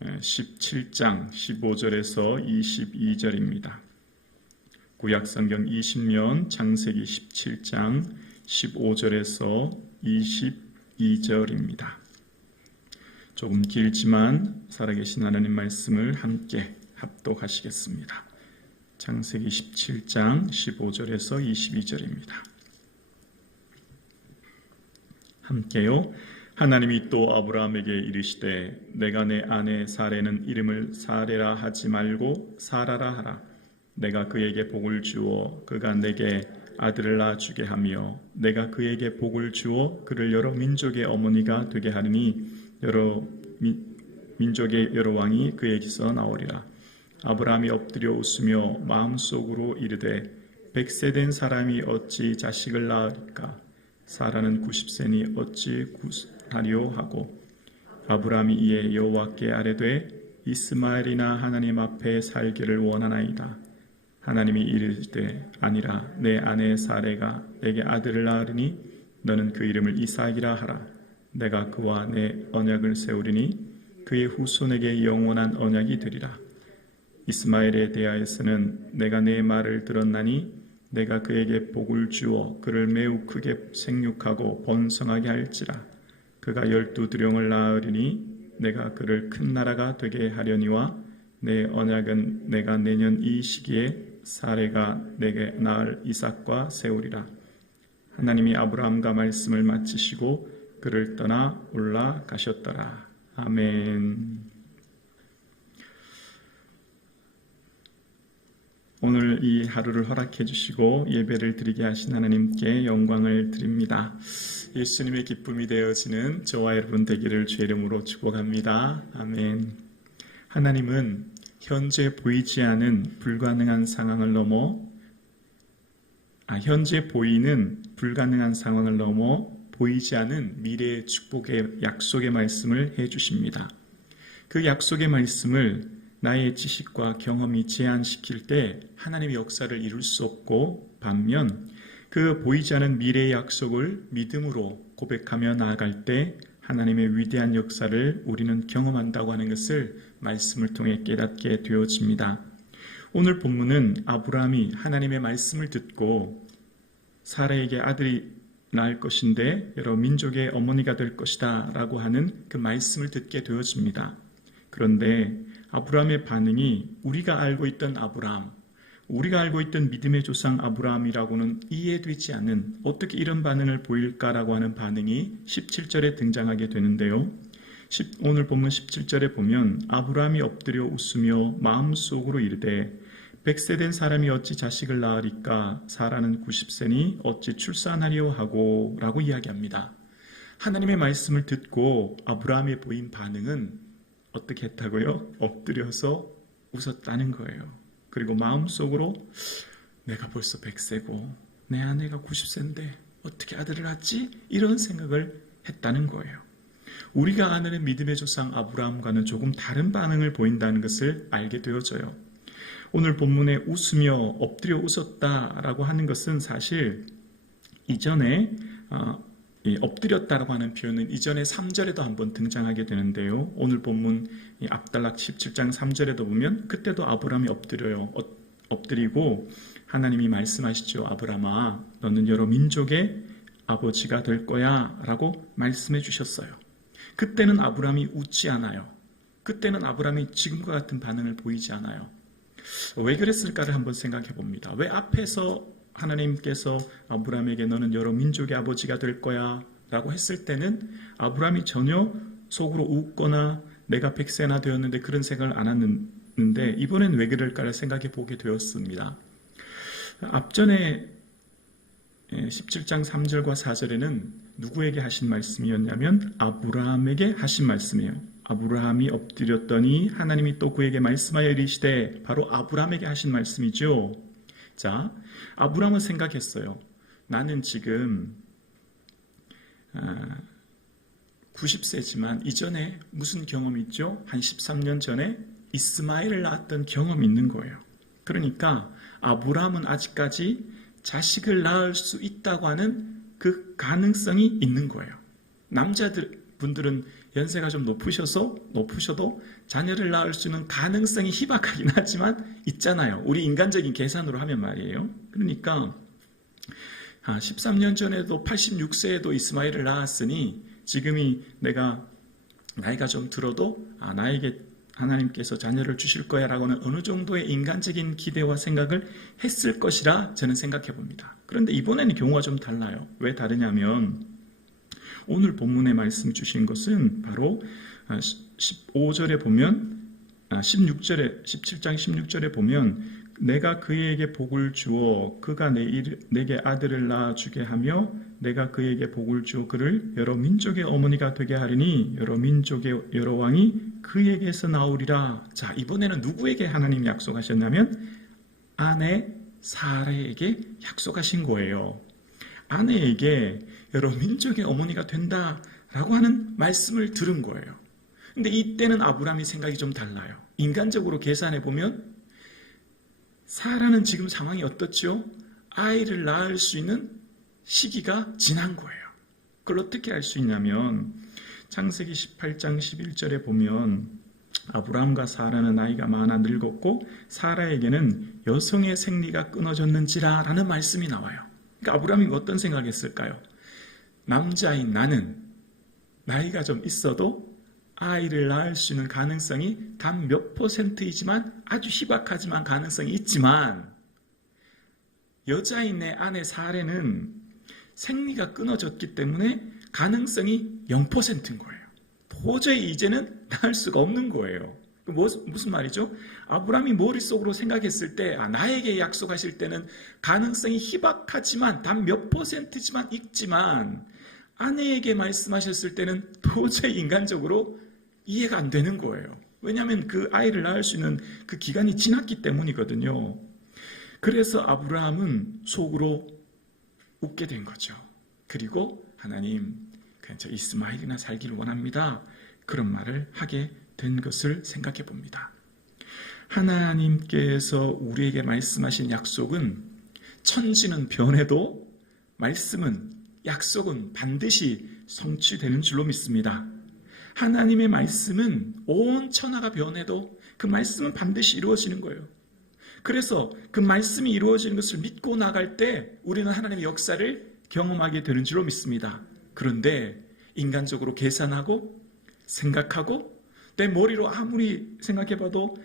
17장 15절에서 22절입니다. 구약성경 20면 창세기 17장 15절에서 22절입니다. 조금 길지만 살아계신 하나님 말씀을 함께 합독하시겠습니다. 창세기 17장 15절에서 22절입니다. 함께요. 하나님이 또 아브라함에게 이르시되 내가 내 아내 사레는 이름을 사레라 하지 말고 사라라 하라. 내가 그에게 복을 주어 그가 내게 아들을 낳아주게 하며 내가 그에게 복을 주어 그를 여러 민족의 어머니가 되게 하리니 여러 민족의 여러 왕이 그에게서 나오리라. 아브라함이 엎드려 웃으며 마음속으로 이르되 100세 된 사람이 어찌 자식을 낳을까? 사라는 90세니 어찌 구하리요 하고 아브라함이 이에 여호와께 아뢰되 이스마엘이나 하나님 앞에 살기를 원하나이다. 하나님이 이르시되 아니라 내 아내 사레가 내게 아들을 낳으리니 너는 그 이름을 이삭이라 하라. 내가 그와 내 언약을 세우리니 그의 후손에게 영원한 언약이 되리라. 이스마엘에 대하여서는 내가 내 말을 들었나니 내가 그에게 복을 주어 그를 매우 크게 생육하고 번성하게 할지라. 그가 12두령을 낳으리니 내가 그를 큰 나라가 되게 하려니와 내 언약은 내가 내년 이 시기에 사레가 내게 낳을 이삭과 세우리라. 하나님이 아브라함과 말씀을 마치시고 그를 떠나 올라가셨더라. 아멘. 오늘 이 하루를 허락해 주시고 예배를 드리게 하신 하나님께 영광을 드립니다. 예수님의 기쁨이 되어지는 저와 여러분 되기를 주의 이름으로 축복합니다. 아멘. 하나님은 현재 보이지 않은 불가능한 상황을 넘어 현재 보이는 불가능한 상황을 넘어 보이지 않은 미래의 축복의 약속의 말씀을 해주십니다. 그 약속의 말씀을 나의 지식과 경험이 제한시킬 때 하나님의 역사를 이룰 수 없고 반면 그 보이지 않은 미래의 약속을 믿음으로 고백하며 나아갈 때 하나님의 위대한 역사를 우리는 경험한다고 하는 것을 말씀을 통해 깨닫게 되어집니다. 오늘 본문은 아브라함이 하나님의 말씀을 듣고 사라에게 아들이 낳을 것인데 여러 민족의 어머니가 될 것이다 라고 하는 그 말씀을 듣게 되어집니다. 그런데 아브라함의 반응이 우리가 알고 있던 아브라함, 우리가 알고 있던 믿음의 조상 아브라함이라고는 이해되지 않는 어떻게 이런 반응을 보일까라고 하는 반응이 17절에 등장하게 되는데요. 오늘 본문 17절에 보면 아브라함이 엎드려 웃으며 마음속으로 이르되 100세 된 사람이 어찌 자식을 낳으리까? 사라는 90세니 어찌 출산하리요 하고 라고 이야기합니다. 하나님의 말씀을 듣고 아브라함이 보인 반응은 어떻게 했다고요? 엎드려서 웃었다는 거예요. 그리고 마음속으로 내가 벌써 100세고 내 아내가 90세인데 어떻게 아들을 낳지? 이런 생각을 했다는 거예요. 우리가 아는 믿음의 조상 아브라함과는 조금 다른 반응을 보인다는 것을 알게 되어져요. 오늘 본문에 웃으며 엎드려 웃었다라고 하는 것은 사실 이전에 엎드렸다라고 하는 표현은 이전에 3절에도 한번 등장하게 되는데요. 오늘 본문 압달락 17장 3절에도 보면 그때도 아브라함이 엎드리고 하나님이 말씀하시죠. 아브라함아 너는 여러 민족의 아버지가 될 거야 라고 말씀해 주셨어요. 그때는 아브라함이 웃지 않아요. 그때는 아브라함이 지금과 같은 반응을 보이지 않아요. 왜 그랬을까를 한번 생각해 봅니다. 왜 앞에서 하나님께서 아브라함에게 너는 여러 민족의 아버지가 될 거야 라고 했을 때는 아브라함이 전혀 속으로 웃거나 내가 100세나 되었는데 그런 생각을 안 했는데 이번엔 왜 그럴까를 생각해 보게 되었습니다. 앞전에 17장 3절과 4절에는 누구에게 하신 말씀이었냐면 아브라함에게 하신 말씀이에요. 아브라함이 엎드렸더니 하나님이 또 그에게 말씀하여 이르시되 바로 아브라함에게 하신 말씀이죠. 자, 아브라함은 생각했어요. 나는 지금 90세지만 이전에 무슨 경험이 있죠? 한 13년 전에 이스마엘을 낳았던 경험이 있는 거예요. 그러니까 아브라함은 아직까지 자식을 낳을 수 있다고 하는 그 가능성이 있는 거예요. 남자분들은 연세가 좀 높으셔도 자녀를 낳을 수 있는 가능성이 희박하긴 하지만 있잖아요. 우리 인간적인 계산으로 하면 말이에요. 그러니까 13년 전에도 86세에도 이스마엘을 낳았으니 지금이 내가 나이가 좀 들어도 나에게 하나님께서 자녀를 주실 거야 라고는 어느 정도의 인간적인 기대와 생각을 했을 것이라 저는 생각해 봅니다. 그런데 이번에는 경우가 좀 달라요. 왜 다르냐면 오늘 본문에 말씀 주신 것은 바로 15절에 보면 17장 16절에 보면 내가 그에게 복을 주어 그가 내게 아들을 낳아주게 하며 내가 그에게 복을 주어 그를 여러 민족의 어머니가 되게 하리니 여러 민족의 여러 왕이 그에게서 나오리라. 자, 이번에는 누구에게 하나님이 약속하셨냐면 아내 사라에게 약속하신 거예요. 아내에게 여러 민족의 어머니가 된다라고 하는 말씀을 들은 거예요. 근데 이때는 아브라함의 생각이 좀 달라요. 인간적으로 계산해 보면 사라는 지금 상황이 어떻죠? 아이를 낳을 수 있는 시기가 지난 거예요. 그걸 어떻게 알 수 있냐면 창세기 18장 11절에 보면 아브라함과 사라는 나이가 많아 늙었고 사라에게는 여성의 생리가 끊어졌는지라 라는 말씀이 나와요. 그러니까 아브라함이 어떤 생각을 했을까요? 남자인 나는 나이가 좀 있어도 아이를 낳을 수 있는 가능성이 단 몇 %이지만 아주 희박하지만 가능성이 있지만 여자인 내 아내 사례는 생리가 끊어졌기 때문에 가능성이 0%인 거예요. 도저히 이제는 낳을 수가 없는 거예요. 무슨 말이죠? 아브라함이 머릿속으로 생각했을 때 나에게 약속하실 때는 가능성이 희박하지만 단 몇 %지만 있지만 아내에게 말씀하셨을 때는 도저히 인간적으로 이해가 안 되는 거예요. 왜냐하면 그 아이를 낳을 수 있는 그 기간이 지났기 때문이거든요. 그래서 아브라함은 속으로 웃게 된 거죠. 그리고 하나님, 그냥 저 이스마엘이나 살기를 원합니다. 그런 말을 하게 된 것을 생각해 봅니다. 하나님께서 우리에게 말씀하신 약속은 천지는 변해도 말씀은 약속은 반드시 성취되는 줄로 믿습니다. 하나님의 말씀은 온 천하가 변해도 그 말씀은 반드시 이루어지는 거예요. 그래서 그 말씀이 이루어지는 것을 믿고 나갈 때 우리는 하나님의 역사를 경험하게 되는 줄로 믿습니다. 그런데 인간적으로 계산하고 생각하고 내 머리로 아무리 생각해봐도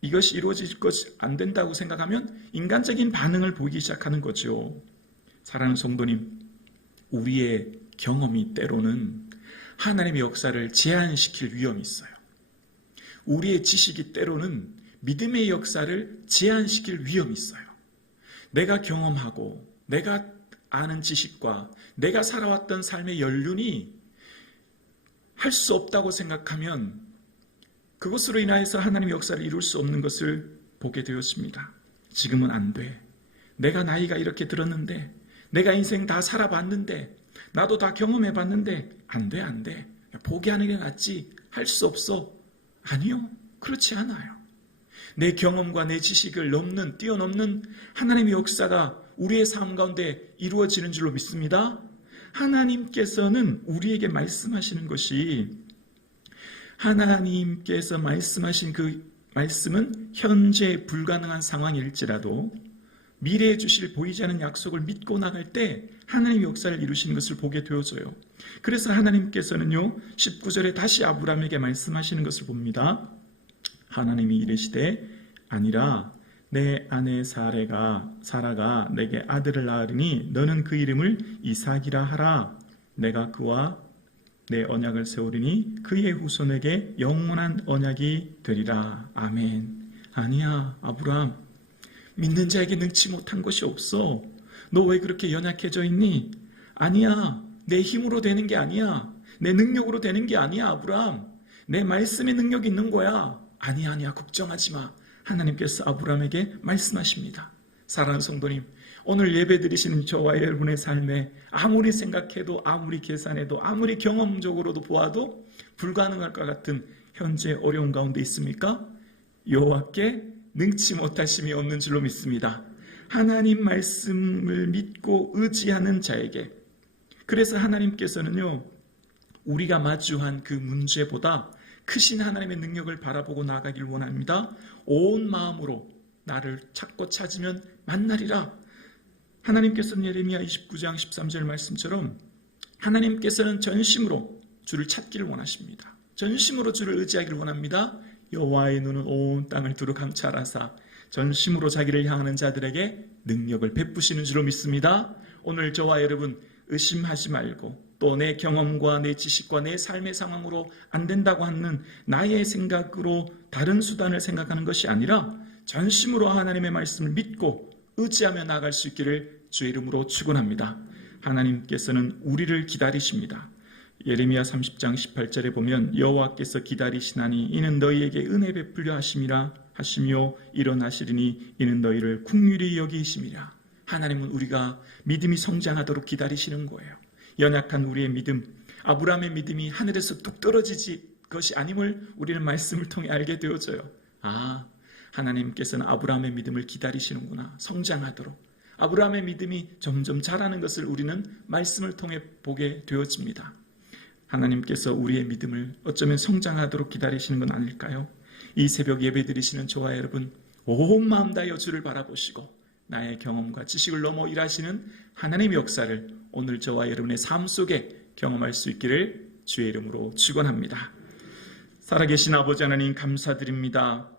이것이 이루어질 것이 안 된다고 생각하면 인간적인 반응을 보이기 시작하는 거죠. 사랑하는 성도님, 우리의 경험이 때로는 하나님의 역사를 제한시킬 위험이 있어요. 우리의 지식이 때로는 믿음의 역사를 제한시킬 위험이 있어요. 내가 경험하고 내가 아는 지식과 내가 살아왔던 삶의 연륜이 할 수 없다고 생각하면 그것으로 인하여서 하나님의 역사를 이룰 수 없는 것을 보게 되었습니다. 지금은 안 돼. 내가 나이가 이렇게 들었는데 내가 인생 다 살아봤는데 나도 다 경험해봤는데 안 돼. 포기하는 게 낫지. 할 수 없어. 아니요. 그렇지 않아요. 내 경험과 내 지식을 뛰어넘는 하나님의 역사가 우리의 삶 가운데 이루어지는 줄로 믿습니다. 하나님께서는 우리에게 말씀하시는 것이 하나님께서 말씀하신 그 말씀은 현재 불가능한 상황일지라도 미래에 주실 보이지 않는 약속을 믿고 나갈 때 하나님의 역사를 이루시는 것을 보게 되어져요. 그래서 하나님께서는요 19절에 다시 아브라함에게 말씀하시는 것을 봅니다. 하나님이 이르시되 아니라 내 아내 사라가 내게 아들을 낳으리니 너는 그 이름을 이삭이라 하라. 내가 그와 내 언약을 세우리니 그의 후손에게 영원한 언약이 되리라. 아멘. 아니야 아브라함, 믿는 자에게 능치 못한 것이 없어. 너 왜 그렇게 연약해져 있니? 아니야. 내 힘으로 되는 게 아니야. 내 능력으로 되는 게 아니야 아브라함. 내 말씀의 능력이 있는 거야. 아니야 걱정하지 마. 하나님께서 아브라함에게 말씀하십니다. 사랑하는 성도님, 오늘 예배 드리시는 저와 여러분의 삶에 아무리 생각해도 아무리 계산해도 아무리 경험적으로도 보아도 불가능할 것 같은 현재 어려운 가운데 있습니까? 여호와께 능치 못하심이 없는 줄로 믿습니다. 하나님 말씀을 믿고 의지하는 자에게, 그래서 하나님께서는요 우리가 마주한 그 문제보다 크신 하나님의 능력을 바라보고 나아가길 원합니다. 온 마음으로 나를 찾고 찾으면 만나리라. 하나님께서는 예레미야 29장 13절 말씀처럼 하나님께서는 전심으로 주를 찾기를 원하십니다. 전심으로 주를 의지하기를 원합니다. 여호와의 눈은 온 땅을 두루 감찰하사 전심으로 자기를 향하는 자들에게 능력을 베푸시는 줄로 믿습니다. 오늘 저와 여러분 의심하지 말고 또 내 경험과 내 지식과 내 삶의 상황으로 안 된다고 하는 나의 생각으로 다른 수단을 생각하는 것이 아니라 전심으로 하나님의 말씀을 믿고 의지하며 나아갈 수 있기를 주의 이름으로 축원합니다. 하나님께서는 우리를 기다리십니다. 예레미야 30장 18절에 보면 여호와께서 기다리시나니 이는 너희에게 은혜 베풀려 하심이라 하시며 일어나시리니 이는 너희를 긍휼히 여기심이라. 하나님은 우리가 믿음이 성장하도록 기다리시는 거예요. 연약한 우리의 믿음, 아브라함의 믿음이 하늘에서 뚝 떨어지지 것이 아님을 우리는 말씀을 통해 알게 되어져요. 하나님께서는 아브라함의 믿음을 기다리시는구나. 성장하도록. 아브라함의 믿음이 점점 자라는 것을 우리는 말씀을 통해 보게 되어집니다. 하나님께서 우리의 믿음을 어쩌면 성장하도록 기다리시는 건 아닐까요? 이 새벽 예배 드리시는 저와 여러분, 온 마음 다하여 주를 바라보시고 나의 경험과 지식을 넘어 일하시는 하나님의 역사를 오늘 저와 여러분의 삶 속에 경험할 수 있기를 주의 이름으로 축원합니다. 살아계신 아버지 하나님 감사드립니다.